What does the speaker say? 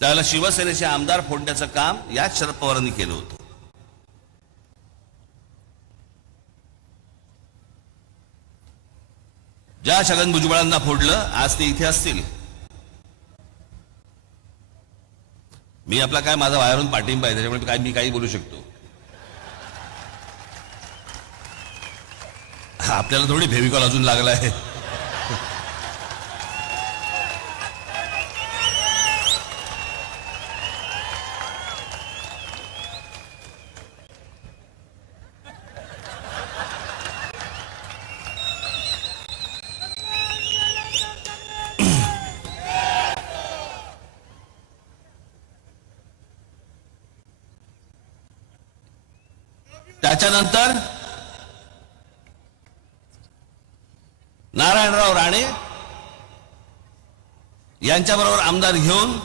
त्याला शिवसेनेचे आमदार फोडण्याचं काम याच शरद पवारांनी केलं होतं. ज्या छगन भुजबळांना फोडलं आज ते इथे असतील. मी आपला काय माझा बाहेरून पाठिंबा आहे त्याच्यामुळे काय मी काही बोलू शकतो. आपल्याला थोडी फेविकॉल अजून लागला आहे. त्याच्यानंतर नारायणराव राणे यांच्याबरोबर आमदार घेऊन